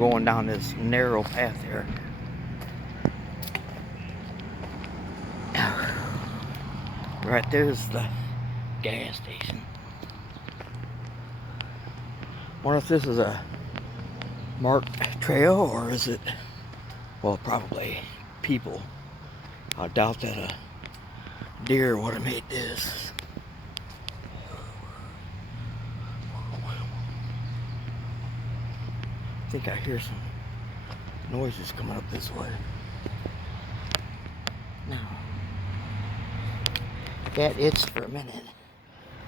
going down this narrow path here. Right there's the gas station. Wonder if this is a marked trail or is it, well, probably people. I doubt that a deer would have made this. I think I hear some noises coming up this way. Now, that itched for a minute.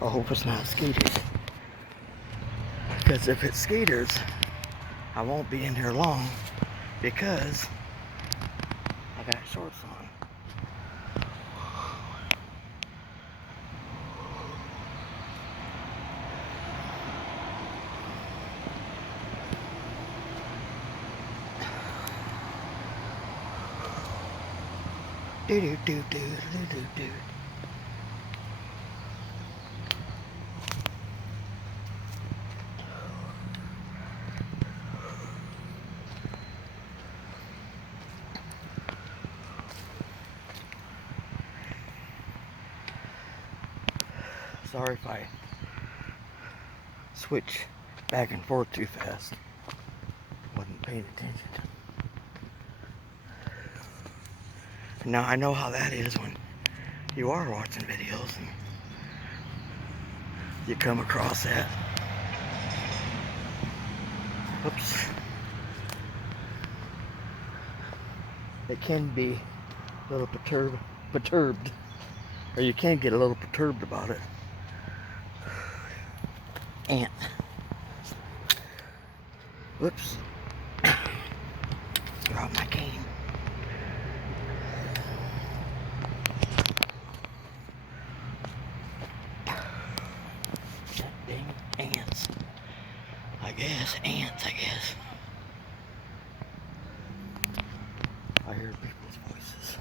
I hope it's not skaters. Because if it's skaters, I won't be in here long because I got shorts on. Do do do do do do do. Sorry if I switch back and forth too fast. Wasn't paying attention. Now I know how that is when you are watching videos and you come across that. Oops. It can be a little perturbed, or you can get a little perturbed about it. Ant. Whoops. Drop my cane. That dang ants. I guess. Ants, I guess. I hear people's voices.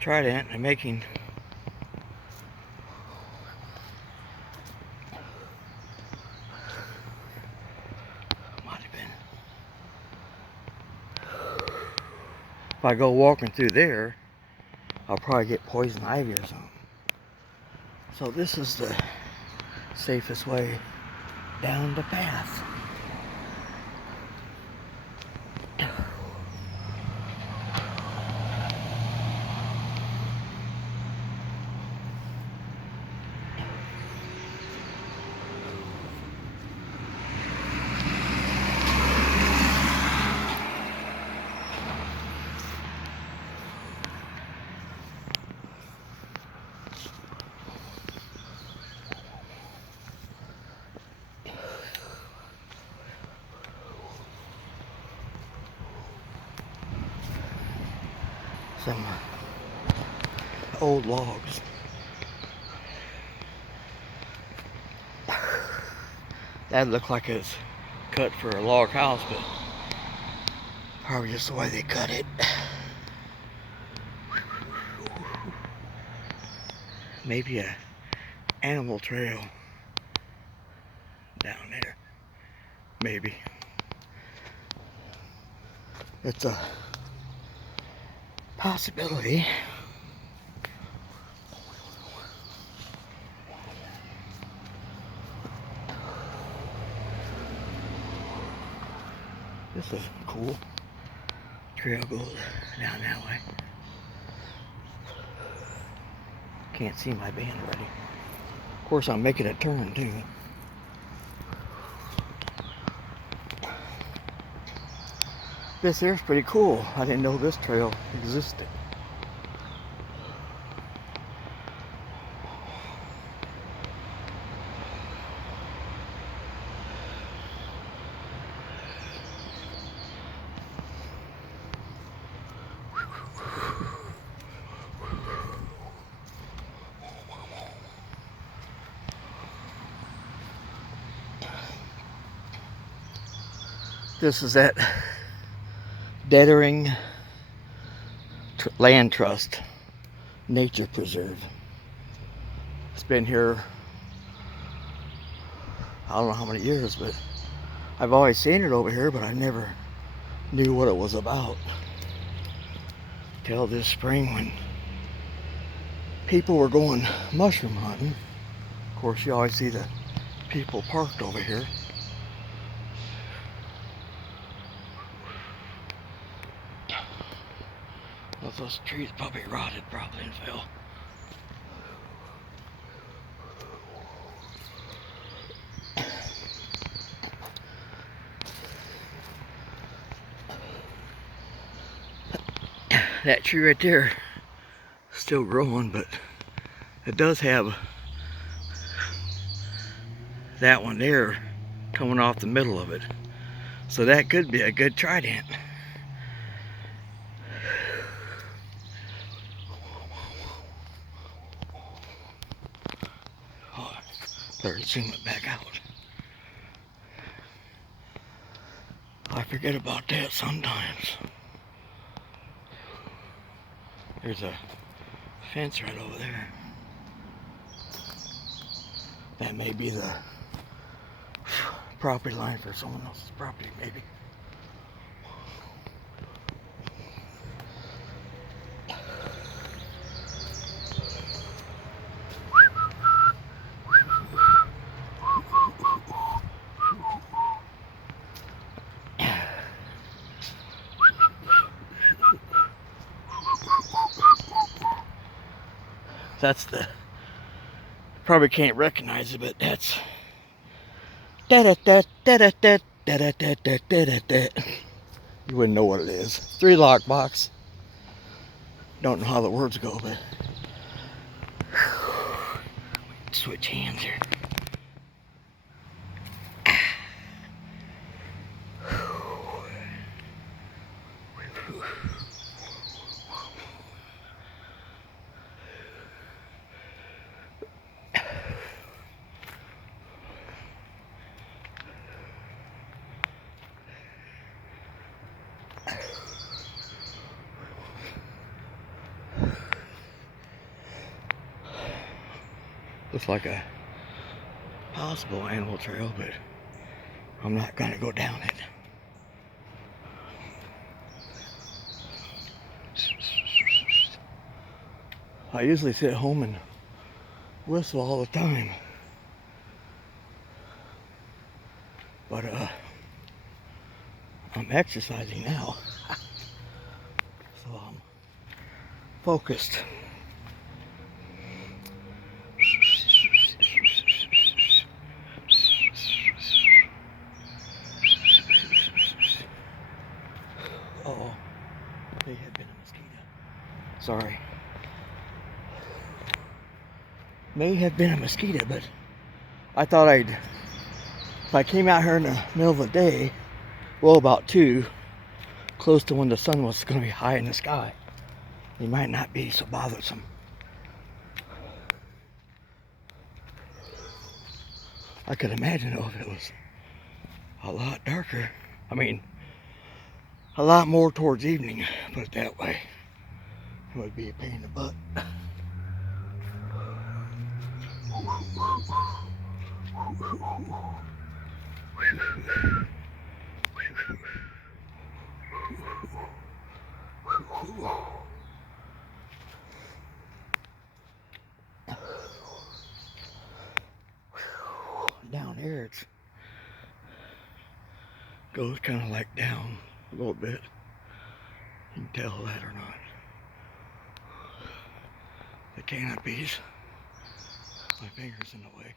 Trident and making might have been. If I go walking through there, I'll probably get poison ivy or something. So this is the safest way down the path. Some old logs. That looked like it's cut for a log house, but probably just the way they cut it. Maybe a animal trail down there. Maybe. It's a possibility. This is cool. Trail goes down that way. Can't see my band already. Of course, I'm making a turn too. This here's pretty cool. I didn't know this trail existed. This is at Dettering Land Trust Nature Preserve. It's been here, I don't know how many years, but I've always seen it over here, but I never knew what it was about till this spring when people were going mushroom hunting. Of course, you always see the people parked over here. Well, those trees probably rotted and fell. That tree right there is still growing, but it does have that one there coming off the middle of it. So that could be a good trident. Oh, better zoom it back out. I forget about that sometimes. There's a fence right over there. That may be the property line for someone else's property, maybe. That's the, probably can't recognize it, but that's da-da-da-da-da-da. You wouldn't know what it is. 3 lock box. Don't know how the words go, but switch hands here. Looks like a possible animal trail, but I'm not gonna go down it. I usually sit home and whistle all the time, but I'm exercising now, so I'm focused. Uh-oh, may have been a mosquito. Sorry. May have been a mosquito, but I thought if I came out here in the middle of the day, well, about 2, close to when the sun was going to be high in the sky, it might not be so bothersome. I could imagine though if it was a lot darker. I mean, a lot more towards evening, put it that way. It would be a pain in the butt. Down here it goes kind of like down a little bit. You can tell that or not. The canopies. My finger's in the way.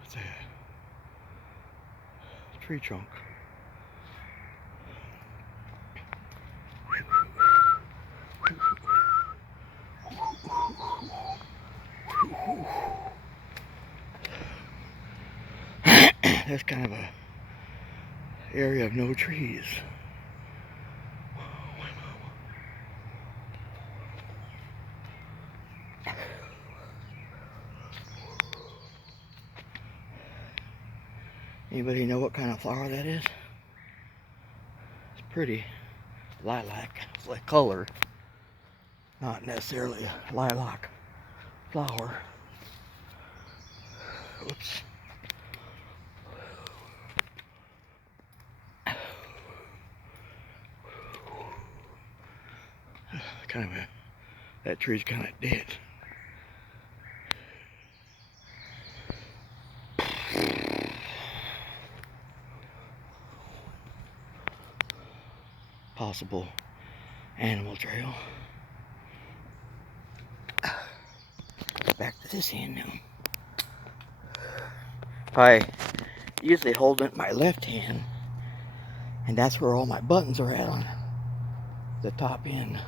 What's that? Tree trunk. That's kind of a area of no trees. Anybody know what kind of flower that is? pretty lilac color, not necessarily a lilac flower. Oops. That tree's kind of dead. Possible animal trail. Back to this hand now. I usually hold it in my left hand, and that's where all my buttons are at on the top end.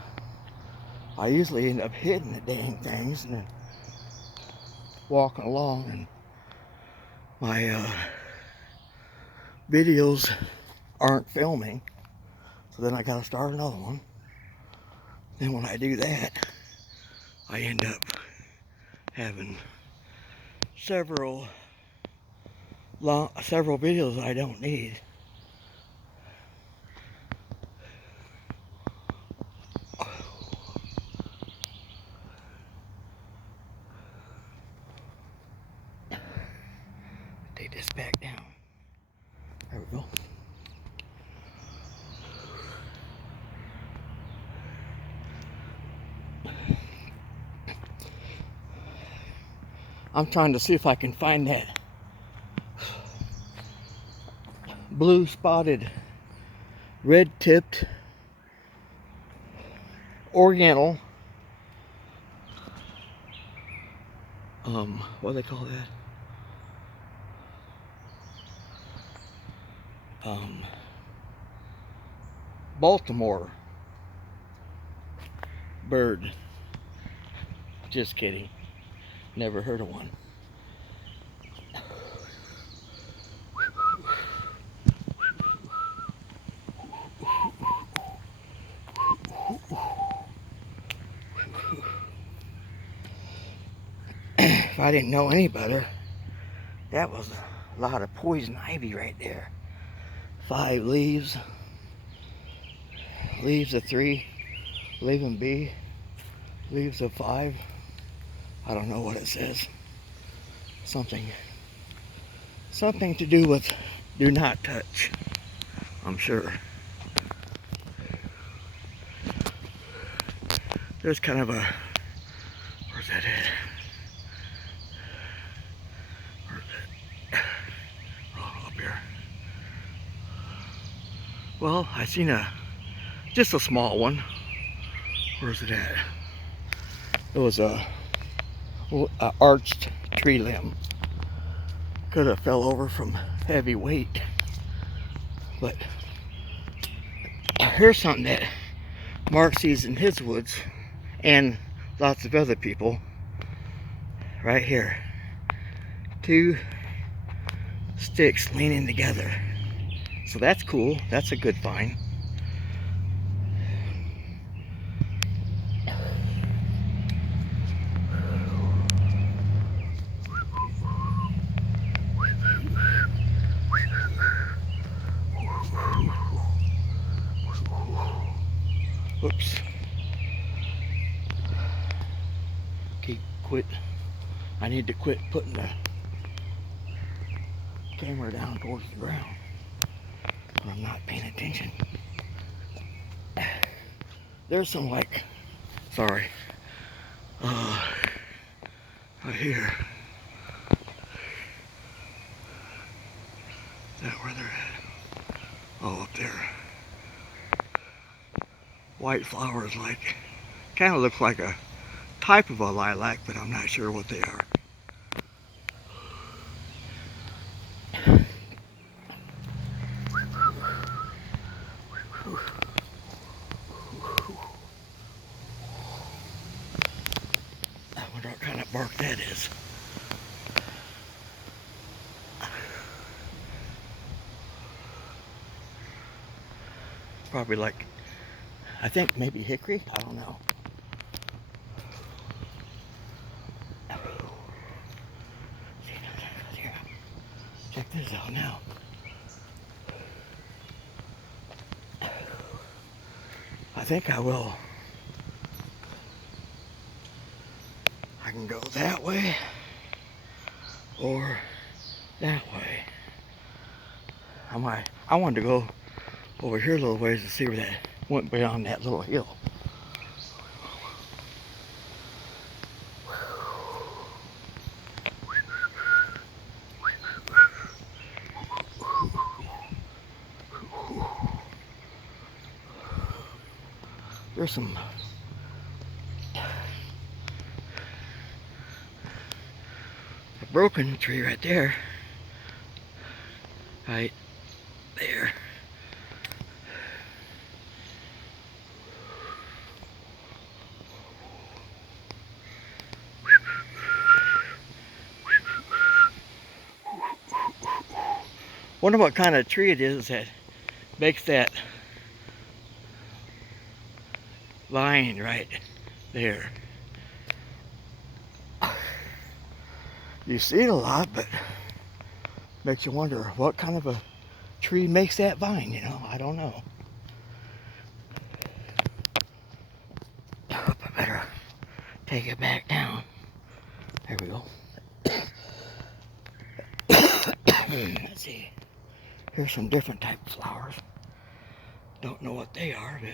I usually end up hitting the dang things and then walking along, and my videos aren't filming, so then I gotta start another one. Then when I do that, I end up having several videos I don't need. Take this back down. There we go. I'm trying to see if I can find that blue spotted, red tipped oriental, what do they call that? Baltimore bird. Just kidding. Never heard of one. If I didn't know any better, that was a lot of poison ivy right there. 5 leaves. Leaves of 3. Leave them be. Leaves of 5. I don't know what it says. Something to do with do not touch, I'm sure. There's kind of a, where's that at? Oh, up here. Well, I seen just a small one. Where's it at? It was a arched tree limb. Could have fell over from heavy weight. But here's something that Mark sees in his woods, and lots of other people. Right here. 2 sticks leaning together. So that's cool. That's a good find. Whoops. I need to quit putting the camera down towards the ground when I'm not paying attention. There's some sorry, right here. Is that where they're at? Oh, up there. White flowers, kind of look like a type of a lilac, but I'm not sure what they are. I wonder what kind of bark that is. Probably I think maybe hickory? I don't know. Check this out now. think I will. I can go that way or that way. I wanted to go over here a little ways to see where that went beyond that little hill. There's some a broken tree right there. Right there. Wonder what kind of tree it is that makes that line right there. You see it a lot, but makes you wonder what kind of a tree makes that vine, you know? I don't know. I better take it back down. There we go. Let's see. Here's some different type of flowers. Don't know what they are, but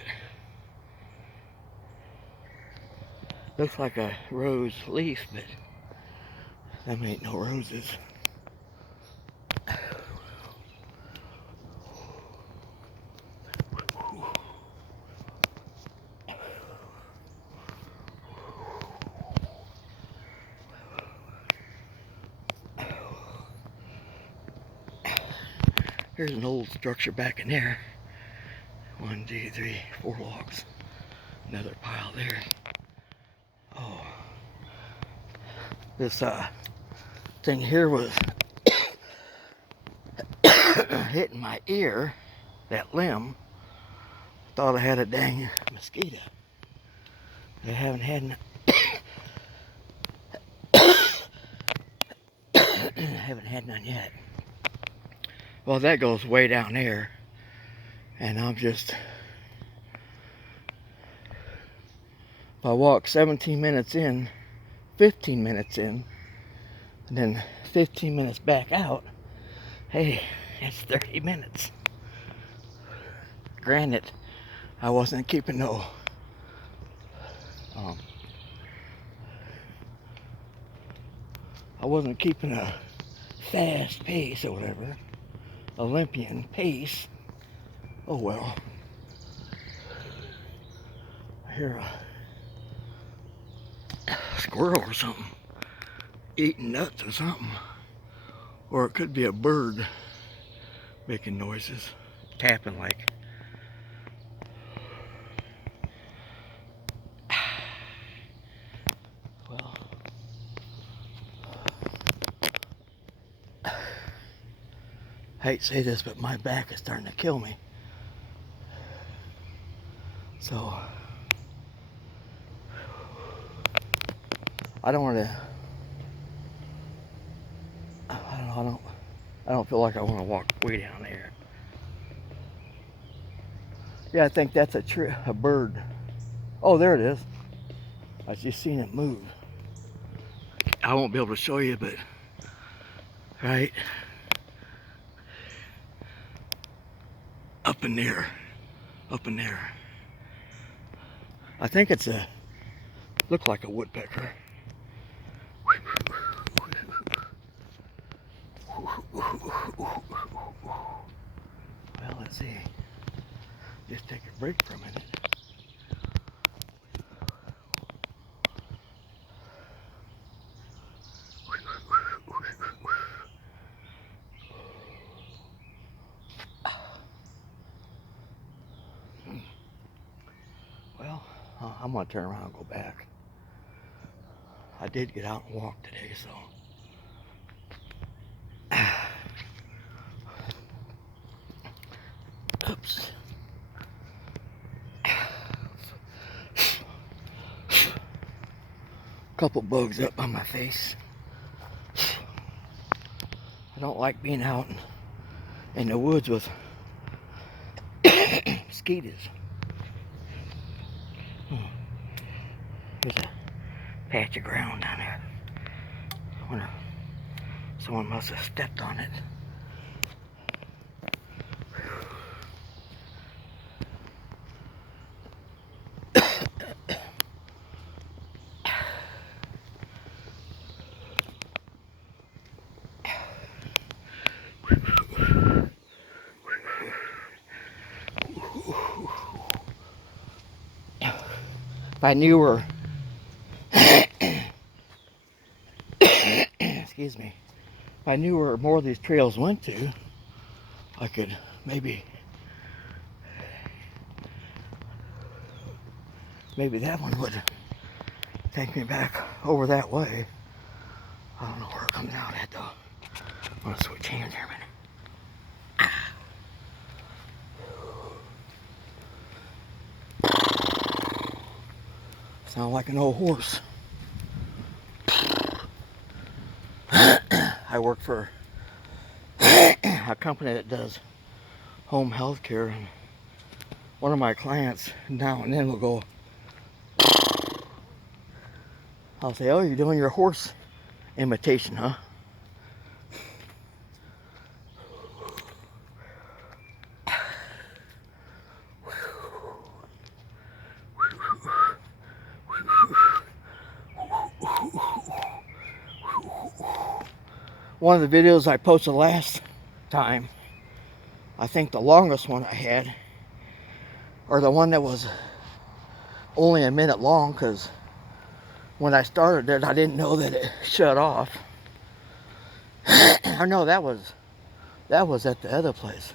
looks like a rose leaf, but them ain't no roses. Here's an old structure back in there. 1, 2, 3, 4 logs. Another pile there. Oh, this thing here was hitting my ear. That limb. Thought I had a dang mosquito. I haven't had none. Haven't had none yet. Well, that goes way down there, and I'm just, if I walk 17 minutes in, 15 minutes in, and then 15 minutes back out, hey, it's 30 minutes. Granted, I wasn't keeping no I wasn't keeping a fast pace or whatever. Olympian pace. Oh well. I hear a squirrel or something eating nuts or something. Or it could be a bird making noises, tapping like. Well, I hate to say this, but my back is starting to kill me. So I don't want to. I don't feel like I want to walk way down there. Yeah, I think that's a bird. Oh, there it is. I just seen it move. I won't be able to show you, but right up in there. I think it's look like a woodpecker. Well, let's see. Just take a break for a minute. Well, I'm gonna turn around and go back. I did get out and walk today, so. Oops. Couple bugs up on my face. I don't like being out in the woods with mosquitoes. There's a patch of ground down there. I wonder, someone must have stepped on it. If I knew where, excuse me, if I knew where more of these trails went to, I could maybe that one would take me back over that way. I don't know where it comes out at though. I'm gonna switch hands here a minute. Sound like an old horse. I work for a company that does home health care, and one of my clients now and then will go, I'll say, oh, you're doing your horse imitation, huh? One of the videos I posted last time, I think the longest one I had, or the one that was only a minute long, because when I started it, I didn't know that it shut off. I know that was at the other place.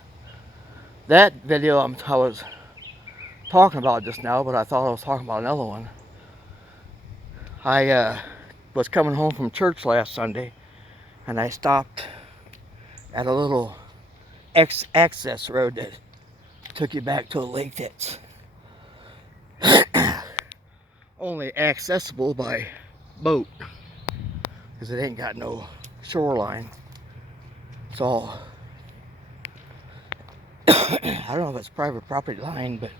That video I was talking about just now, but I thought I was talking about another one. I was coming home from church last Sunday, and I stopped at a little access road that took you back to a lake that's only accessible by boat, because it ain't got no shoreline. It's all I don't know if it's private property line, but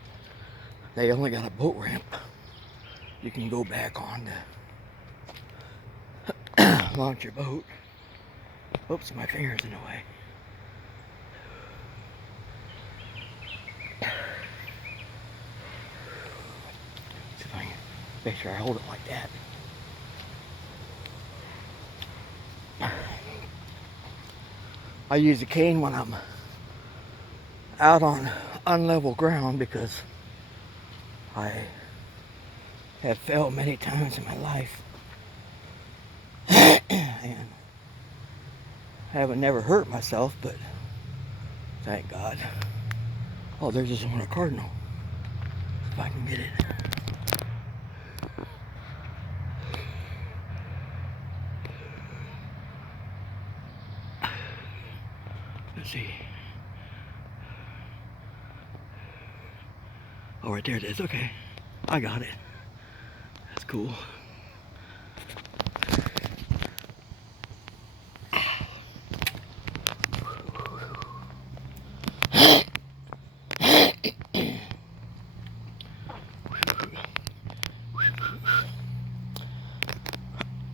they only got a boat ramp you can go back on to launch your boat. Oops, my finger's in the way. See if I can make sure I hold it like that. I use a cane when I'm out on unlevel ground, because I have fell many times in my life and haven't never hurt myself, but thank God. Oh, there's this one, a cardinal. If I can get it. Let's see. Oh, right there it is. Okay, I got it. That's cool.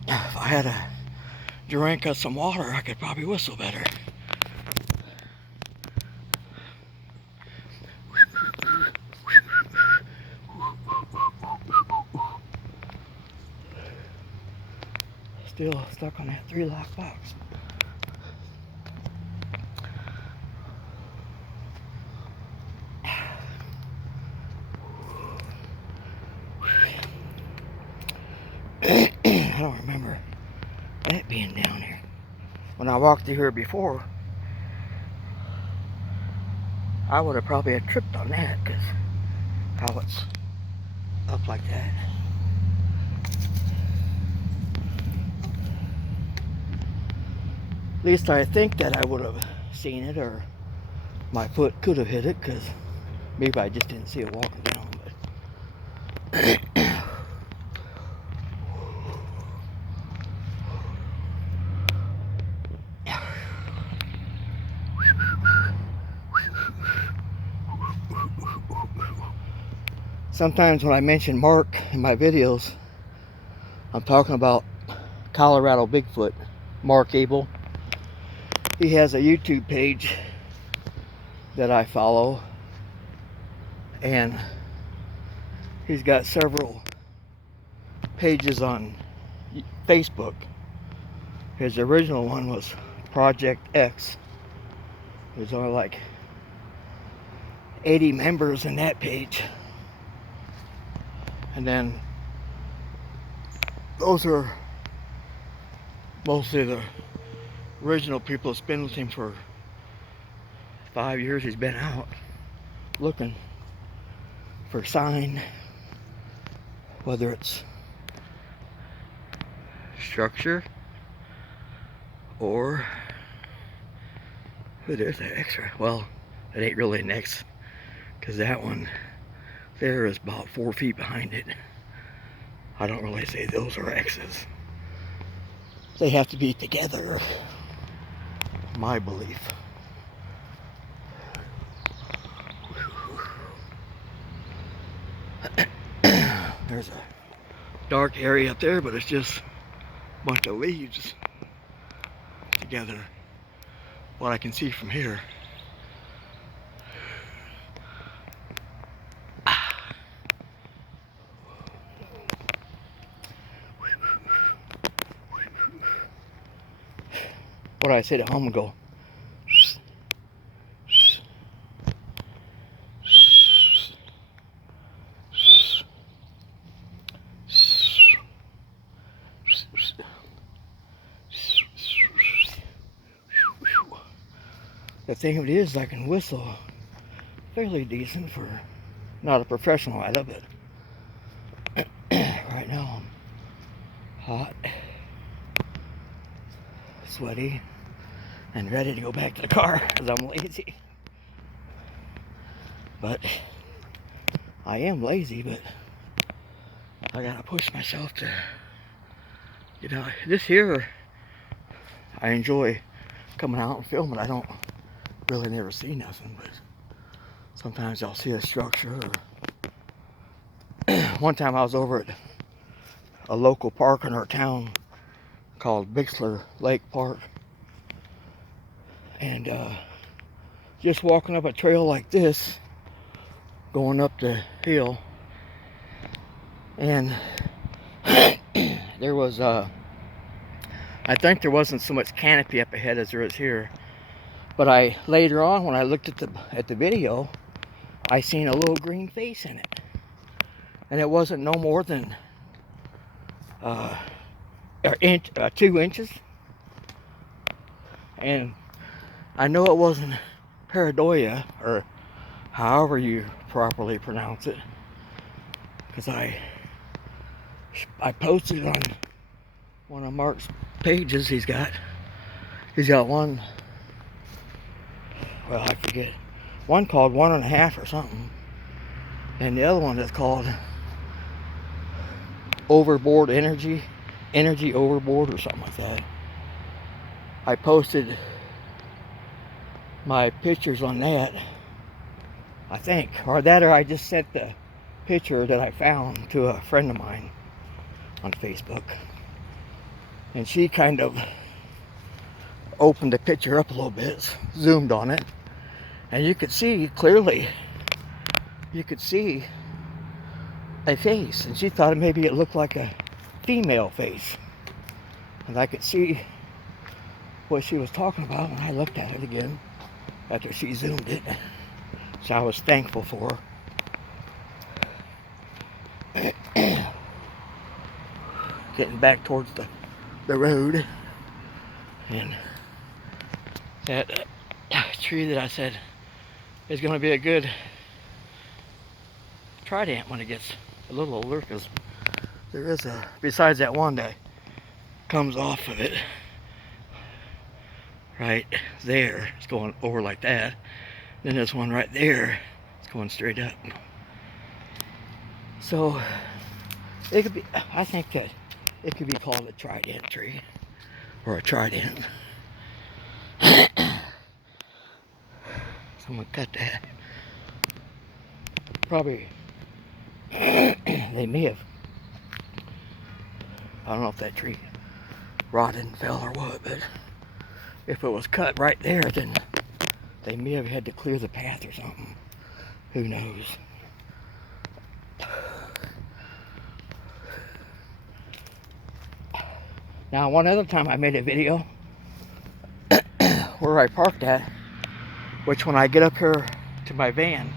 If I had a drink of some water, I could probably whistle better. Still stuck on that 3-lock box. I don't remember that being down here. When I walked through here before, I would have probably had tripped on that, because how it's up like that. At least I think that I would have seen it, or my foot could have hit it, because maybe I just didn't see it walking down. But sometimes when I mention Mark in my videos, I'm talking about Colorado Bigfoot, Mark Abel. He has a YouTube page that I follow, and he's got several pages on Facebook. His original one was Project X. There's only like 80 members in that page. And then those are mostly the original people that's been with him for 5 years. He's been out looking for a sign, whether it's structure or there's an X-ray. Well, it ain't really an X, because that one there is about 4 feet behind it. I don't really say those are X's. They have to be together, my belief. There's a dark area up there, but it's just a bunch of leaves together. What I can see from here. What I sit at home and go. The thing of it is, I can whistle fairly decent for not a professional at it, but right now I'm hot, sweaty, and ready to go back to the car because I'm lazy. But I am lazy, but I gotta push myself to, you know, this here, I enjoy coming out and filming. I don't really never see nothing, but sometimes I'll see a structure. Or one time I was over at a local park in our town called Bixler Lake Park, and just walking up a trail like this, going up the hill, and there was I think there wasn't so much canopy up ahead as there is here, but I later on when I looked at the video, I seen a little green face in it, and it wasn't no more than 2 inches, and I know it wasn't pareidolia, or however you properly pronounce it, because I posted it on one of Mark's pages. He's got one, well, I forget, one called 1.5 or something, and the other one is called Overboard Energy Overboard or something like that. I posted my pictures on that, I think, or I just sent the picture that I found to a friend of mine on Facebook, and she kind of opened the picture up a little bit, zoomed on it, and you could see clearly, you could see a face, and she thought maybe it looked like a female face, and I could see what she was talking about when I looked at it again after she zoomed it. So I was thankful for her. Getting back towards the road, and that tree that I said is going to be a good trident when it gets a little older, because there is besides that one that comes off of it right there, it's going over like that, then there's one right there, it's going straight up. So it could be, I think that it could be called a trident tree, or a trident. Someone cut that. Probably they may have I don't know if that tree rotted and fell or what, but if it was cut right there, then they may have had to clear the path or something. Who knows? Now, one other time I made a video where I parked at, which when I get up here to my van,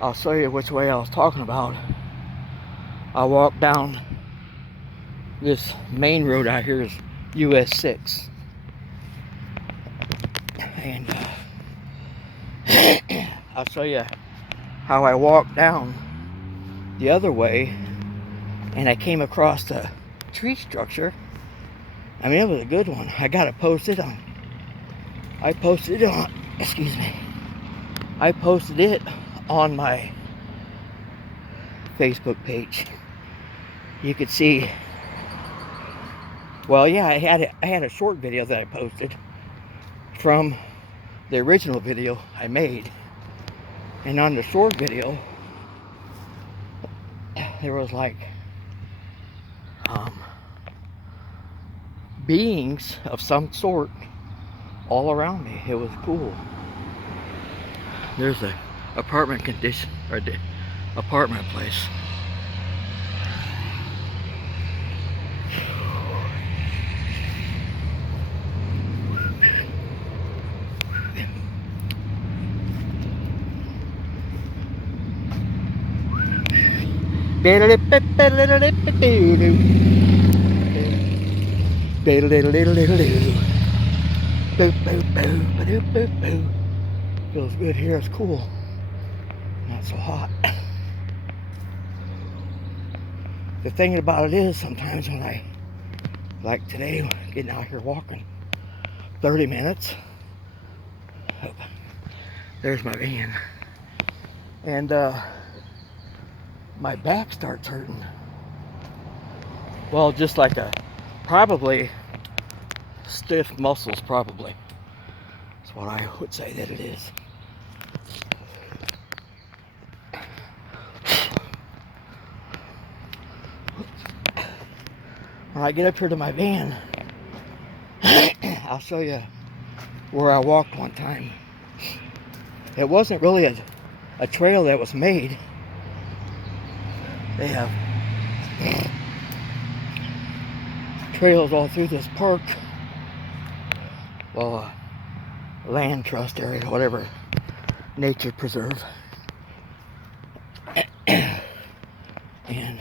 I'll show you which way I was talking about. I walked down this main road out here is US 6. And I'll show you how I walked down the other way and I came across a tree structure. I mean, it was a good one. I got it posted on, excuse me, I posted it on my Facebook page. You could see, well, yeah, I had a short video that I posted from the original video I made. And on the short video, there was like beings of some sort all around me. It was cool. There's a apartment condition, or the apartment place. Feels good here. It's cool. Not so hot. The thing about it is, sometimes when I, like today, getting out here walking 30 minutes. Oh, there's my van. And my back starts hurting. Well, just like probably stiff muscles, probably. That's what I would say that it is. When I get up here to my van, I'll show you where I walked one time. It wasn't really a trail that was made. They have trails all through this park. Well, land trust area, whatever, nature preserve. And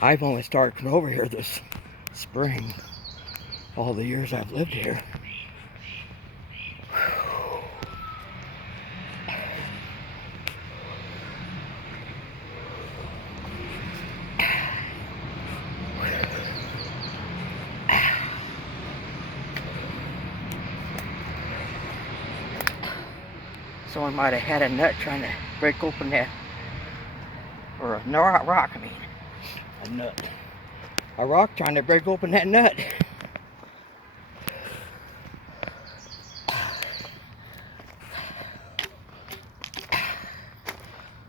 I've only started coming over here this spring, all the years I've lived here. Someone might have had a nut trying to break open that, or a rock, I mean, a nut. A rock trying to break open that nut.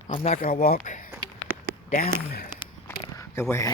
I'm not going to walk down the way